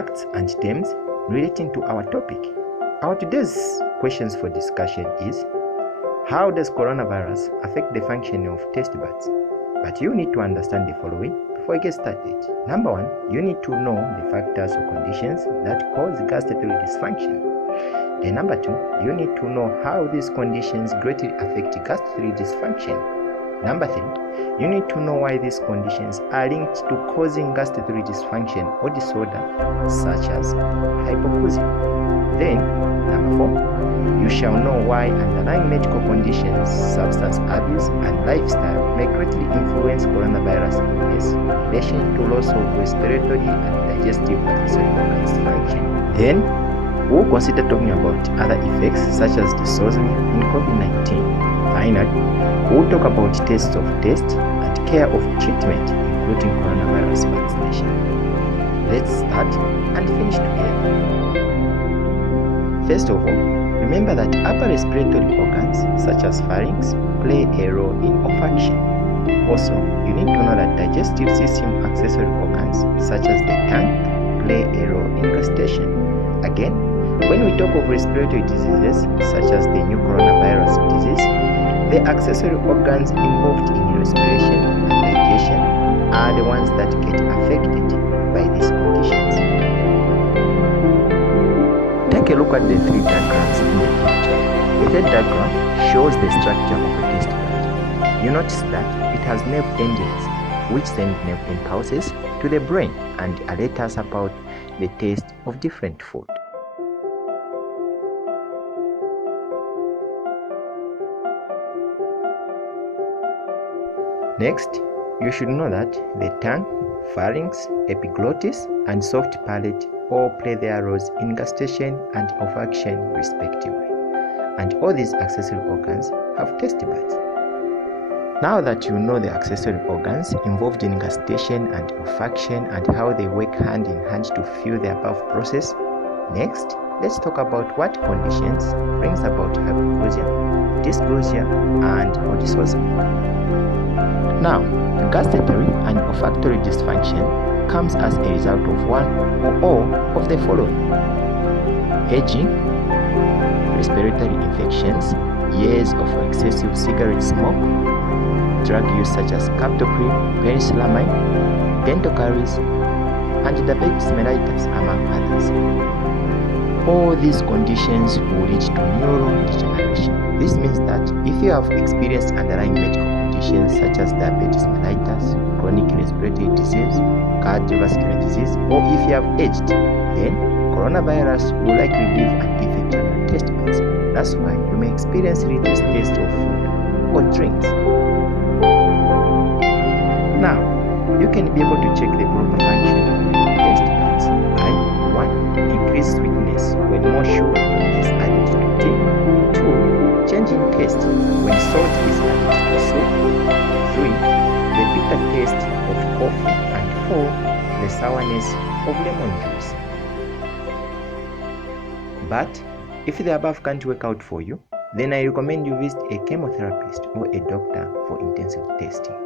facts and terms relating to our topic. Our today's questions for discussion is, how does coronavirus affect the function of taste buds? But you need to understand the following before you get started. Number one, you need to know the factors or conditions that cause gustatory dysfunction. Then number two, you need to know how these conditions greatly affect gustatory dysfunction. Number three, you need to know why these conditions are linked to causing gustatory dysfunction or disorder such as hypocousia. Then, number four, you shall know why underlying medical conditions, substance abuse, and lifestyle may greatly influence coronavirus illness in relation to loss of respiratory and digestive accessory organs function. Then, we'll consider talking about other effects such as dysosmia in COVID-19. Finally, we'll talk about tests of taste and care of treatment, including coronavirus vaccination. Let's start and finish together. First of all, remember that upper respiratory organs such as pharynx play a role in olfaction. Also, you need to know that digestive system accessory organs such as the tongue play a role in gustation. Again, when we talk of respiratory diseases such as the new coronavirus disease, the accessory organs involved in respiration and digestion are the ones that get affected by these conditions. Take a look at the three diagrams in the picture. The third diagram shows the structure of a taste bud. You notice that it has nerve endings which send nerve impulses to the brain and alert us about the taste of different food. Next, you should know that the tongue, pharynx, epiglottis, and soft palate all play their roles in gustation and olfaction respectively, and all these accessory organs have taste buds. Now that you know the accessory organs involved in gustation and olfaction and how they work hand in hand to fuel the above process, next, let's talk about what conditions brings about hypocousia, dysgeusia, and dysosmia. Now, gustatory and olfactory dysfunction comes as a result of one or all of the following: aging, respiratory infections, years of excessive cigarette smoke, drug use such as captopril, penicillamine, dental caries, and diabetes mellitus, among others. All these conditions will lead to neurodegeneration. This means that if you have experienced underlying medical conditions such as diabetes mellitus, chronic respiratory disease, cardiovascular disease, or if you have aged, then coronavirus will likely leave an effect on your taste buds. That's why you may experience reduced taste of food or drinks. Now, you can be able to check the proper function of your taste buds by 1. Increased sweetness when more sugar is added to tea. 2. Changing taste when salt is added to soup. 3. The bitter taste of coffee. And 4. The sourness of lemon juice. But if the above can't work out for you, then I recommend you visit a chemotherapist or a doctor for intensive testing.